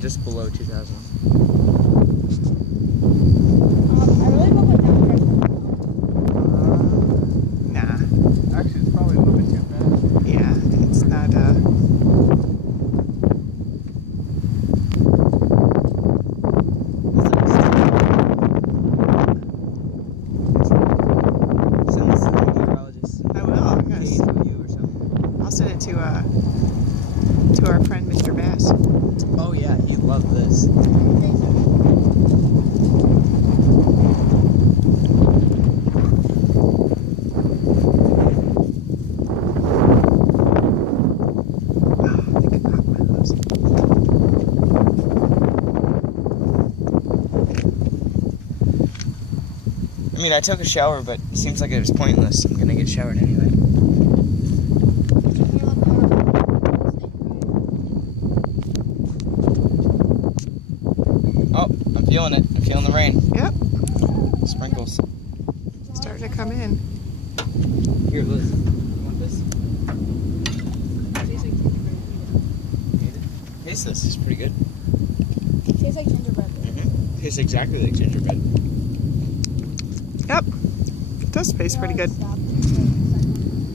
just below 2,000. I really hope it's not fresh. Nah. Actually, it's probably a little bit too fast. Yeah, it's not, Send this to the meteorologist. I will, yes. KSOU or something. I'll send it to our friend Mr. Bass. Oh yeah, he'd love this. I mean, I took a shower, but it seems like it was pointless. I'm gonna get showered anyway. Oh, I'm feeling it. I'm feeling the rain. Yep, Sprinkles. starting to come in. Here, Liz. You want this? Taste this. It's pretty good. It tastes like gingerbread. Tastes exactly like gingerbread. Yep, it does taste pretty good. Stop.